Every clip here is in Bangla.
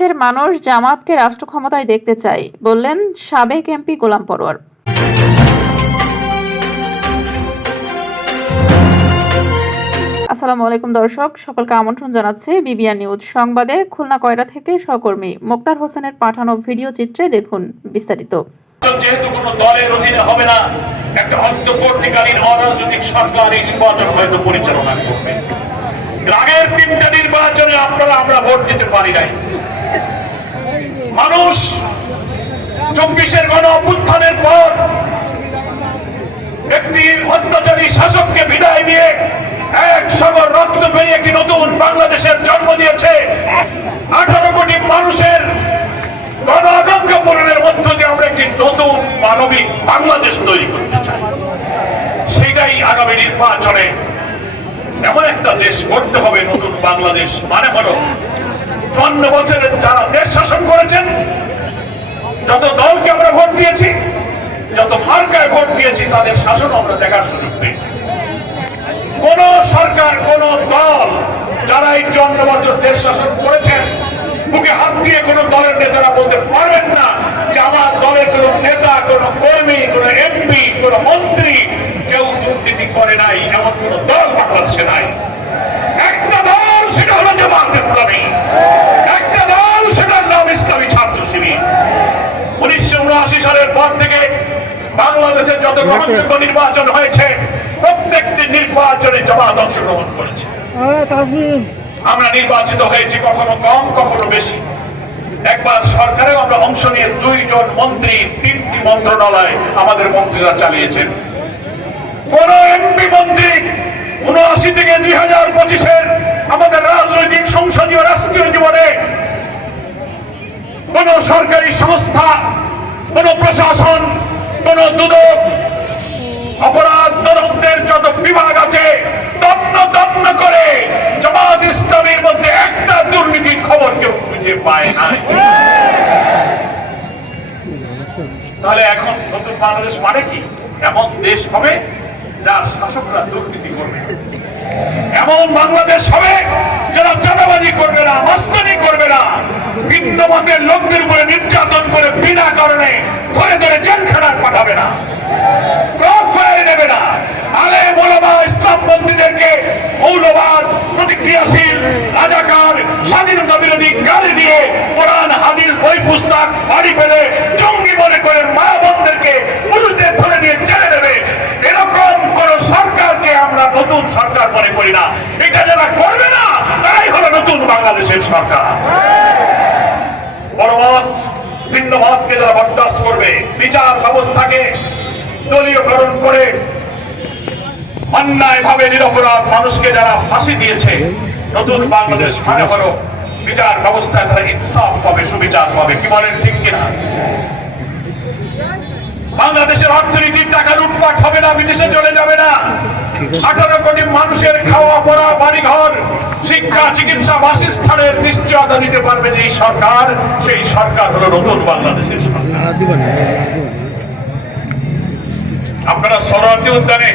দেশের মানুষ জামাতকে রাষ্ট্র ক্ষমতায় দেখতে চায়, বললেন সাবেক এমপি গোলাম পরোয়ার। আসসালামু আলাইকুম দর্শক, সকলকে আমন্ত্রণ জানাচ্ছে বিবিআর নিউজ সংবাদে। খুলনা কয়রা থেকে সহকর্মী মোক্তার হোসেনের পাঠানো ভিডিও চিত্রে দেখুন বিস্তারিত। যেহেতু কোনো দলের অধীনে হবে না, একটা অন্তর্বর্তীকালীন অরাজনৈতিক সরকার এই নির্বাচন হয়তো পরিচালনা করবে। আগের তিনটা নির্বাচনে আমরা ভোট দিতে পারি নাই। মানুষ 24-এর গণ অভ্যুত্থানের পর একটি অত্যাচারী শাসককে বিদায় দিয়ে এক সাগর রক্ত পেয়ে একটি নতুন বাংলাদেশের জন্ম দিয়েছে। 18 কোটি মানুষের গণ আকাঙ্ক্ষা পূরণের মধ্য দিয়ে আমরা একটি নতুন মানবিক বাংলাদেশ তৈরি করতে চাই। সেইটাই আগামী নির্বাচনে এমন একটা দেশ করতে হবে। নতুন বাংলাদেশ মানে হলো 54 বছরের যারা দেশ শাসন করেছেন, যত দলকে আমরা ভোট দিয়েছি, যত মার্কায় ভোট দিয়েছি, তাদের শাসন আমরা দেখার সুযোগ পেয়েছি। কোন সরকার, কোন দল যারা এই 54 বছর দেশ শাসন করেছেন, বুকে হাত দিয়ে কোন দলের নেতারা বলতে পারবেন না যে আমার দলের কোন নেতা, কোন কর্মী, কোন এমপি, কোন মন্ত্রী কেউ দুর্নীতি করে নাই। এমন কোন দল বাংলাদেশে নাই। একটা দল, সেটা হলো জামাত ইসলামী। একটা দল, সেটার নাম ইসলামী ছাত্র শিবির। 1979 সালের পর থেকে বাংলাদেশের যত গ্রহণযোগ্য নির্বাচন হয়েছে, প্রত্যেকটি নির্বাচনে জামাত অংশগ্রহণ করেছে। আমরা নির্বাচিত হয়েছি কখনো কম, কখনো বেশি। একবার সরকারে আমরা অংশ নিয়ে 2 জন মন্ত্রী, 3টি মন্ত্রণালয় আমাদের মন্ত্রীরা চালিয়েছেন। কোন এমপি মন্ত্রী 79 থেকে 2025-এর আমাদের রাজনৈতিক সংসদীয় রাষ্ট্রীয় জীবনে কোন সরকারি সংস্থা, কোন প্রশাসন, কোন দুদক, অপরাধ তদন্তের যত বিভাগ আছে, তন্ন তন্ন করে জামাত ইসলামীর মধ্যে একটা দুর্নীতির খবর কেউ খুঁজে পায় না। তাহলে এখন নতুন বাংলাদেশ মানে কি? এমন দেশ হবে যার শাসকরা দুর্নীতি করবে, এমন বাংলাদেশ হবে যারা চাঁদাবাজি করবে না, মাস্তানি করবে না, ভিন্ন মতের লোকদের উপরে নির্যাতন করে বিনা কারণে ধরে ধরে জেলখানায় পাঠাবে না, ক্রস ফায়ার নেবে না, আলেম ওলামা ইসলামপন্থীদেরকে মৌলবাদ, প্রতিক্রিয়াশীল, রাজাকার, স্বাধীনতা বিরোধী গালি দিয়ে কোরআন হাদিস বই পুস্তক বাড়ি ফেলে জঙ্গি মনে করে মায়াবন্ধদেরকে পুরুষদের ধরে নিয়ে জেলে দেবে, এরকম কোন সরকারকে আমরা নতুন সরকার মনে করি না। এটা যারা করবে না, তারাই হলো নতুন বাংলাদেশের সরকার। পরমত ভিন্ন মতকে যারা বরদাস্ত করবে, বিচার ব্যবস্থাকে দলীয়করণ করে অন্যায় ভাবে নিরপরাধ মানুষকে যারা ফাঁসি দিয়েছে, নতুন বাংলাদেশ মানে হলো বিচার ব্যবস্থায় তারা ইনসাফ পাবে, সুবিচার পাবে। কি বলেন, ঠিক কিনা? বাংলাদেশের অর্থনীতির টাকা লুটপাট হবে না, বিদেশে চলে যাবে না। 18 কোটি মানুষের খাওয়া পড়া, বাড়িঘর, শিক্ষা, চিকিৎসা, বাসস্থানের নিশ্চয়তা দিতে পারবে যে সরকার, সেই সরকার হলো নতুন বাংলাদেশের সরকার। আপনারা সোহরাওয়ার্দী উদ্যানে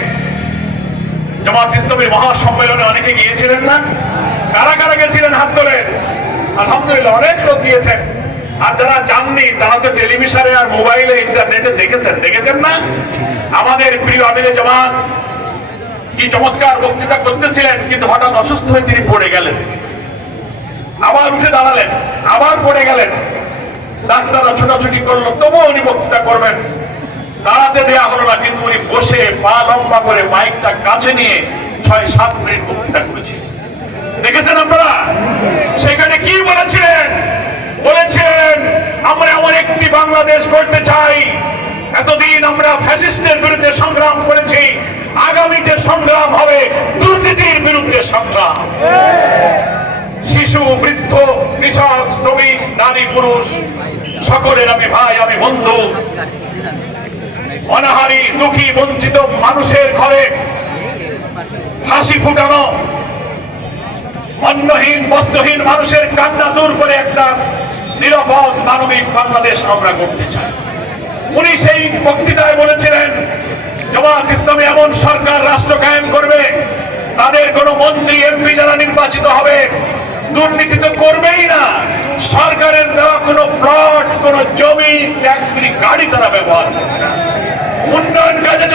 জামাত ইসলামীর মহাসম্মেলনে অনেকে গিয়েছিলেন না? কারা কারা গেছিলেন হাত তোলেন? আলহামদুলিল্লাহ, অনেক লোক গিয়েছেন। আর যারা জাননি তারা তো টেলিভিশনে আর মোবাইলে, ইন্টারনেটে দেখেছেন না? আমাদের প্রিয় আমিরে জামাত কি চমৎকার বক্তৃতা করতেছিলেন, কিন্তু হঠাৎ অসুস্থ হয়ে তিনি পড়ে গেলেন। আবার উঠে দাঁড়ালেন, আবার পড়ে গেলেন। ডাক্তাররা ছোটাছুটি করলো, তবুও উনি বক্তৃতা করবেন। দাঁড়াতে দেয়া হলো না, কিন্তু উনি বসে পা লম্বা করে মাইকটা কাছে নিয়ে 6-7 মিনিট বক্তৃতা করেছেন। দেখেছেন আপনারা? সেখানে কি বলেছিলেন? বলেছেন, আমরা এমন একটি বাংলাদেশ করতে চাই। এতদিন আমরা ফ্যাসিস্টের বিরুদ্ধে সংগ্রাম করেছি, আগামীতে সংগ্রাম হবে দুর্নীতির বিরুদ্ধে সংগ্রাম। শিশু, বৃদ্ধ, কৃষক, শ্রমিক, নারী, পুরুষ সকলের আমি ভাই, আমি বন্ধু। অনাহারী, দুঃখী, বঞ্চিত মানুষের ঘরে হাসি ফুটানো, অন্নহীন, বস্ত্রহীন মানুষের কান্না দূর করে একটা নিরাপদ মানবিক বাংলাদেশ আমরা করতে চাই। উনি সেই বক্তৃতায় বলেছিলেন, জামাত ইসলামী এমন সরকার রাষ্ট্র কায়েম করবে, তাদের কোন মন্ত্রী, এমপি যারা নির্বাচিত হবে দুর্নীতি তো করবেই না, সরকারের দেওয়া কোনো প্লট, কোনো জমি, ট্যাক্স ফ্রি গাড়ি তারা ব্যবহার করে না। উন্নয়ন কাজে